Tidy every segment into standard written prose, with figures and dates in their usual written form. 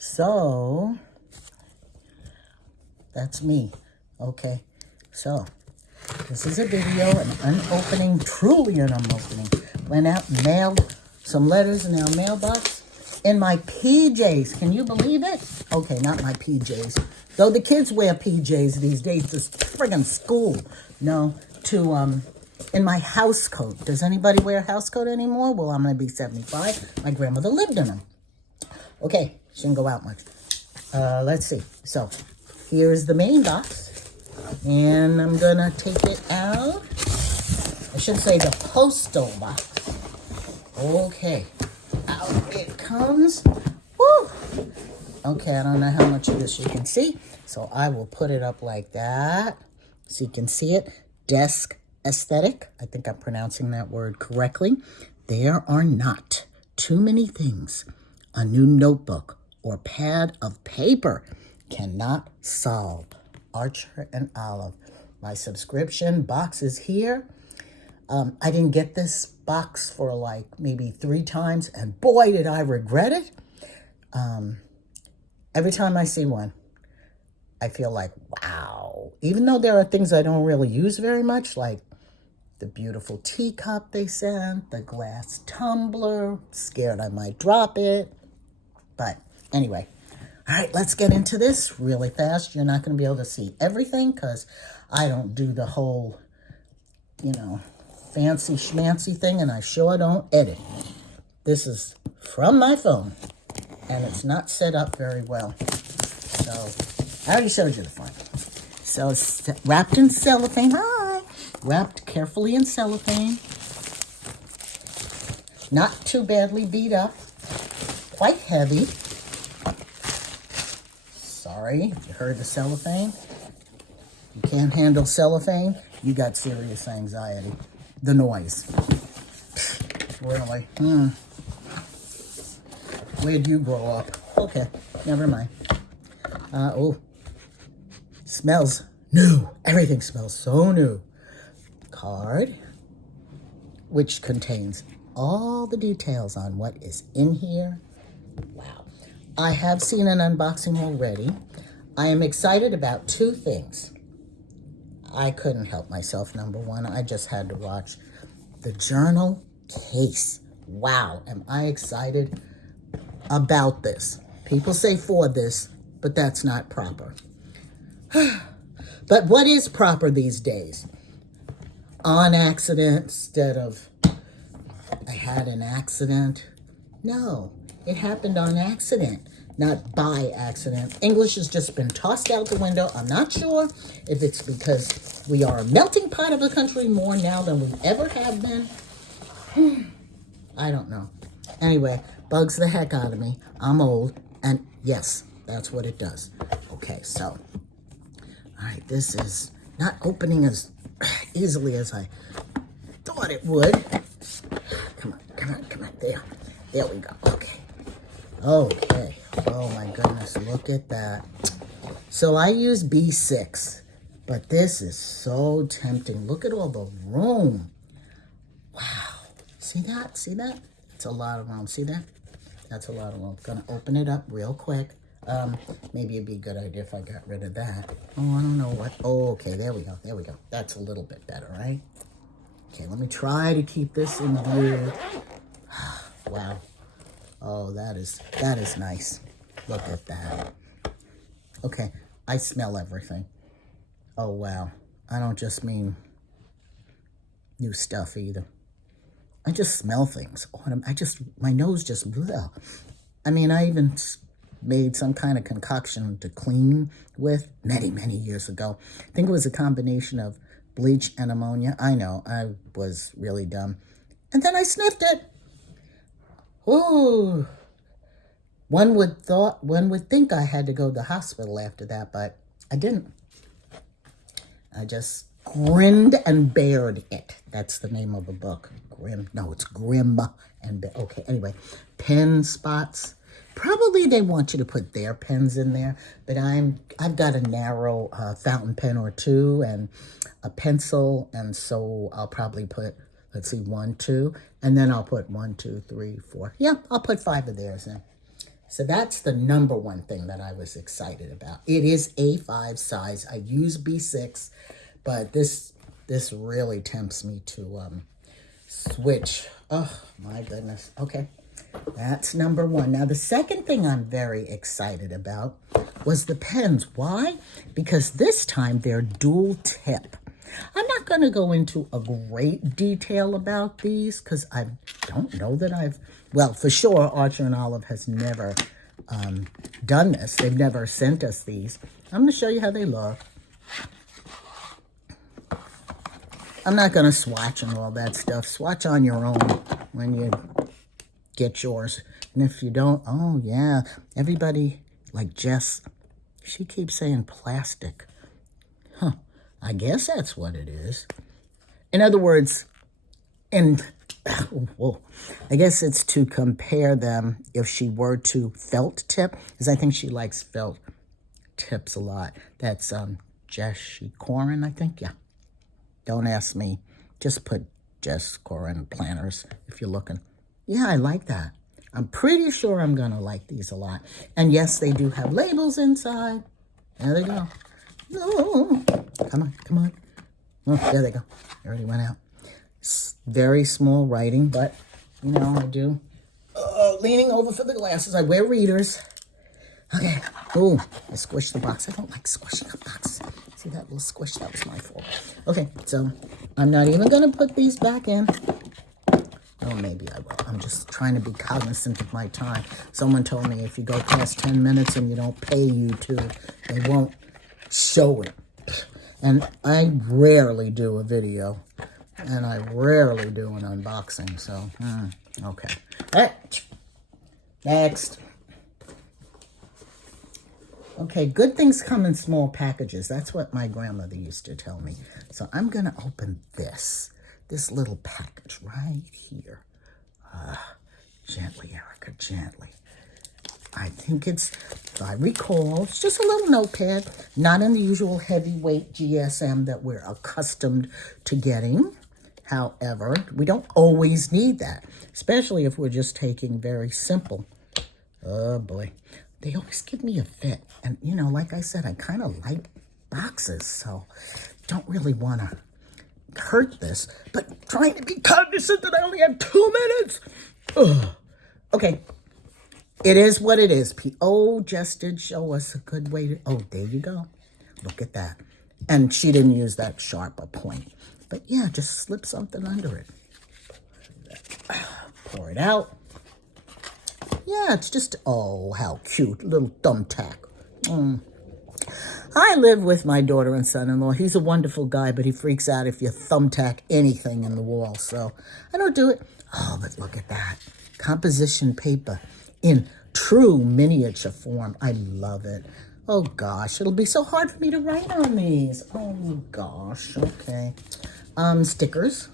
So, that's me. Okay, so this is a video, an unopening, truly an unopening. Went out and mailed some letters in our mailbox in my PJs. Can you believe it? Okay, not my PJs. Though the kids wear PJs these days, this friggin' school. No, in my house coat. Does anybody wear a house coat anymore? Well, I'm going to be 75. My grandmother lived in them. Okay, shouldn't go out much. Let's see. So, here's the main box. And I'm going to take it out. I should say the postal box. Okay, out it comes. Woo! Okay, I don't know how much of this you can see. So I will put it up like that so you can see it. Desk aesthetic. I think I'm pronouncing that word correctly. There are not too many things a new notebook or pad of paper cannot solve. Archer and Olive. My subscription box is here. I didn't get this box for like maybe 3 times, and boy, did I regret it. Every time I see one, I feel like, wow. Even though there are things I don't really use very much, like the beautiful teacup they sent, the glass tumbler, scared I might drop it. But anyway, all right, let's get into this really fast. You're not going to be able to see everything because I don't do the whole, fancy schmancy thing, and I sure don't edit. This is from my phone, and it's not set up very well. So, I already showed you the front. So, wrapped in cellophane. Hi! Wrapped carefully in cellophane. Not too badly beat up. Quite heavy. Sorry, if you heard the cellophane. You can't handle cellophane, you got serious anxiety. The noise. Really? Where'd you grow up? Okay, never mind. Smells new. Everything smells so new. Card, which contains all the details on what is in here. Wow. I have seen an unboxing already. I am excited about 2 things. I couldn't help myself, number one. I just had to watch the journal case. Wow, am I excited about this. People say for this, but that's not proper. But what is proper these days? On accident instead of I had an accident. No, it happened on accident, not by accident. English has just been tossed out the window. I'm not sure if it's because we are a melting pot of a country more now than we ever have been. I don't know. Anyway, bugs the heck out of me. I'm old, and yes, that's what it does. Okay, so, all right, this is not opening as easily as I thought it would. Come on, there we go, okay. Okay, oh my goodness, look at that. So I use B6, but this is so tempting. Look at all the room. Wow, see that? It's a lot of room, see that? That's a lot of room. Gonna open it up real quick. Maybe it'd be a good idea if I got rid of that. Oh, I don't know what. Oh, okay, there we go. That's a little bit better, right? Okay, let me try to keep this in view. Wow. Oh, that is nice. Look at that. Okay, I smell everything. Oh, wow. I don't just mean new stuff either. I just smell things. My nose just, bleh. I mean, I even made some kind of concoction to clean with many, many years ago. I think it was a combination of bleach and ammonia. I know, I was really dumb. And then I sniffed it. Ooh. One would think I had to go to the hospital after that, but I didn't. I just grinned and bared it. That's the name of a book. It's Grim and Bear. Okay, anyway, pen spots. Probably they want you to put their pens in there, but I've got a narrow fountain pen or 2 and a pencil, and so I'll probably put, let's see, 1, 2, and then I'll put 1, 2, 3, 4. Yeah, I'll put 5 of theirs in. So that's the number one thing that I was excited about. It is A5 size. I use B6, but this really tempts me to switch. Oh, my goodness. Okay, that's number one. Now, the second thing I'm very excited about was the pens. Why? Because this time they're dual tip. I'm not going to go into a great detail about these because I don't know that well, for sure, Archer and Olive has never done this. They've never sent us these. I'm going to show you how they look. I'm not going to swatch and all that stuff. Swatch on your own when you get yours. And if you don't, oh, yeah. Everybody, like Jess, she keeps saying plastic. Huh. I guess that's what it is. In other words, whoa, I guess it's to compare them if she were to felt tip, because I think she likes felt tips a lot. That's Jessie Corin, I think. Yeah. Don't ask me. Just put Jess Corin planners if you're looking. Yeah, I like that. I'm pretty sure I'm going to like these a lot. And yes, they do have labels inside. There they go. Oh, come on, come on. Oh, there they go. They already went out. Very small writing, but, you know, I do. Leaning over for the glasses. I wear readers. Okay. Oh, I squished the box. I don't like squishing up boxes. See that little squish? That was my fault. Okay, so I'm not even going to put these back in. Oh, maybe I will. I'm just trying to be cognizant of my time. Someone told me if you go past 10 minutes and you don't pay YouTube, they won't show it. And I rarely do a video. And I rarely do an unboxing. So, okay. All right. Next. Okay, good things come in small packages. That's what my grandmother used to tell me. So I'm going to open this little package right here. Gently, Erica, gently. I think it's, if I recall, it's just a little notepad, not in the usual heavyweight GSM that we're accustomed to getting. However, we don't always need that, especially if we're just taking very simple. Oh, boy. They always give me a fit. And, you know, like I said, I kind of like boxes, so don't really want to hurt this, but trying to be cognizant that I only have 2 minutes. Ugh. Okay. It is what it is. Oh, Jess did show us a good way to... Oh, there you go. Look at that. And she didn't use that sharper point. But, yeah, just slip something under it. Pour it out. Yeah, it's just... Oh, how cute. Little thumbtack. I live with my daughter and son-in-law. He's a wonderful guy, but he freaks out if you thumbtack anything in the wall. So I don't do it. Oh, but look at that. Composition paper in true miniature form. I love it. Oh, gosh. It'll be so hard for me to write on these. Oh, gosh. Okay. Stickers.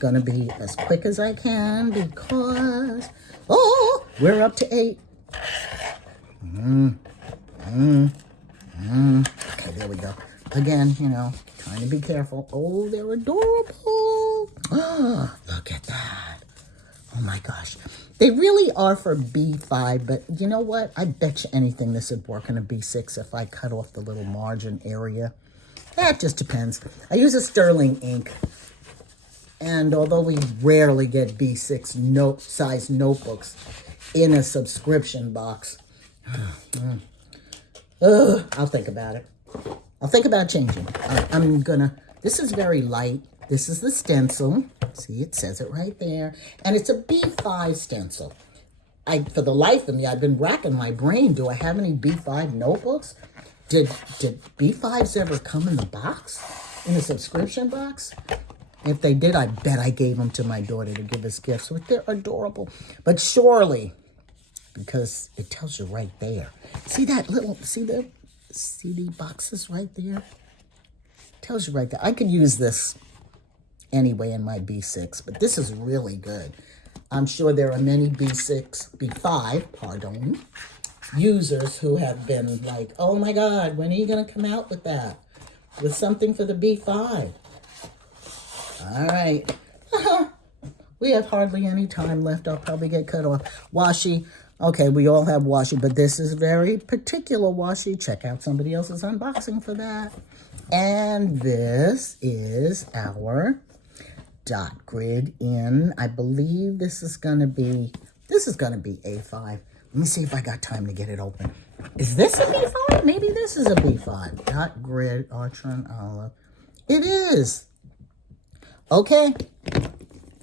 Gonna be as quick as I can because... Oh, we're up to 8. Okay, there we go. Again, you know, trying to be careful. Oh, they're adorable. Oh, look at that. Oh, my gosh. They really are for B5, but you know what? I bet you anything this would work in a B6 if I cut off the little margin area. That just depends. I use a sterling ink. And although we rarely get B6 size notebooks in a subscription box, I'll think about it. I'll think about changing. I'm gonna, this is very light. This is the stencil. See, it says it right there. And it's a B5 stencil. For the life of me, I've been racking my brain. Do I have any B5 notebooks? Did B5s ever come in the box? In a subscription box? If they did, I bet I gave them to my daughter to give as gifts. So they're adorable. But surely, because it tells you right there. See that little, see the CD boxes right there? Tells you right there. I could use this anyway in my B6, but this is really good. I'm sure there are many B5, pardon, users who have been like, oh my God, when are you going to come out with that? With something for the B5. All right. We have hardly any time left. I'll probably get cut off. Washi, Okay, we all have washi, but this is very particular washi. Check out somebody else's unboxing for that. And this is our dot grid in, I believe this is gonna be A5. Let me see if I got time to get it open. Is this a B5? Maybe this is a B5. Dot grid, Archer and Olive. It is. Okay.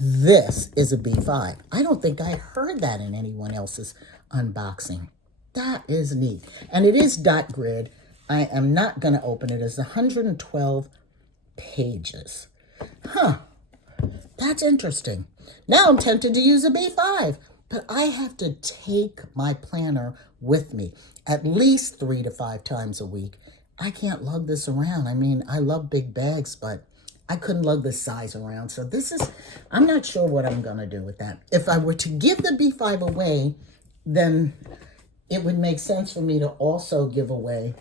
This is a B5. I don't think I heard that in anyone else's unboxing. That is neat. And it is dot grid. I am not going to open it. It's 112 pages. Huh. That's interesting. Now I'm tempted to use a B5, but I have to take my planner with me at least 3 to 5 times a week. I can't lug this around. I mean, I love big bags, but I couldn't lug this size around. So this is, I'm not sure what I'm going to do with that. If I were to give the B5 away, then it would make sense for me to also give away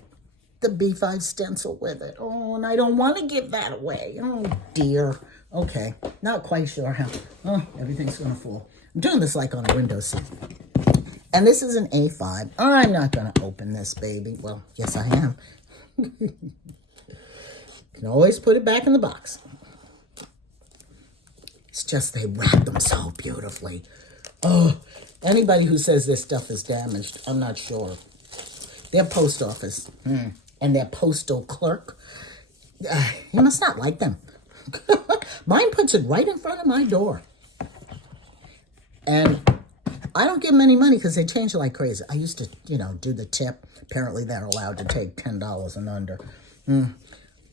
the B5 stencil with it. Oh, and I don't want to give that away. Oh, dear. Okay, not quite sure how. Oh, everything's going to fall. I'm doing this like on a window seat. And this is an A5. I'm not going to open this, baby. Well, yes, I am. Can always put it back in the box. It's just they wrap them so beautifully. Oh, anybody who says this stuff is damaged, I'm not sure. Their post office and their postal clerk, you must not like them. Mine puts it right in front of my door. And I don't give them any money because they change like crazy. I used to, do the tip. Apparently they're allowed to take $10 and under.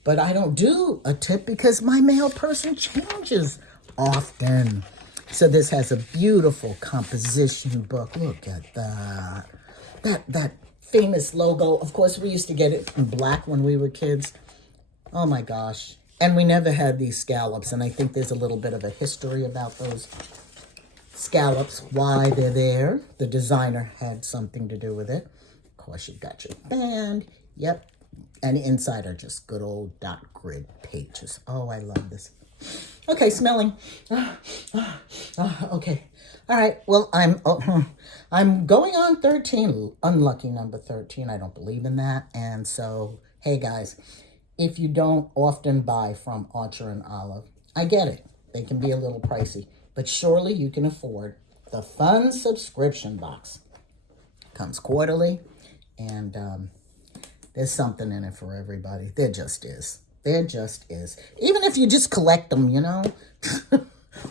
But I don't do a tip because my mail person changes often. So this has a beautiful composition book. Look at that. That famous logo. Of course, we used to get it in black when we were kids. Oh my gosh. And we never had these scallops. And I think there's a little bit of a history about those scallops, why they're there. The designer had something to do with it. Of course, you've got your band. Yep. And inside are just good old dot grid pages. Oh, I love this. Okay, smelling. Okay. All right. Well, I'm going on 13. Unlucky number 13. I don't believe in that. And so, hey guys, if you don't often buy from Archer and Olive, I get it. They can be a little pricey, but surely you can afford the Fun subscription box. Comes quarterly, and there's something in it for everybody. There just is. There just is. Even if you just collect them,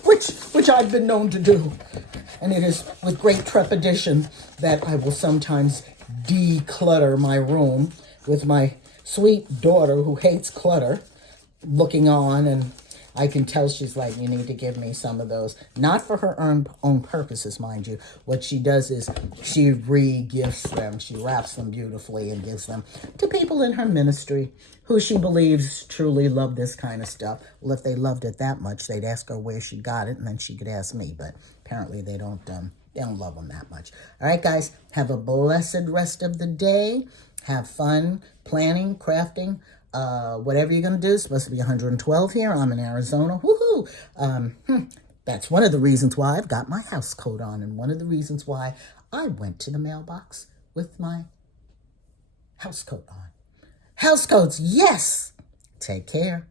which I've been known to do. And it is with great trepidation that I will sometimes declutter my room with my sweet daughter who hates clutter looking on, and I can tell she's like, you need to give me some of those. Not for her own purposes, mind you. What she does is she re-gifts them. She wraps them beautifully and gives them to people in her ministry who she believes truly love this kind of stuff. Well, if they loved it that much, they'd ask her where she got it, and then she could ask me. But apparently they don't love them that much. All right, guys, have a blessed rest of the day. Have fun planning, crafting. Whatever you're going to do, it's supposed to be 112 here. I'm in Arizona. Woohoo! That's one of the reasons why I've got my house coat on, and one of the reasons why I went to the mailbox with my house coat on. House coats, yes! Take care.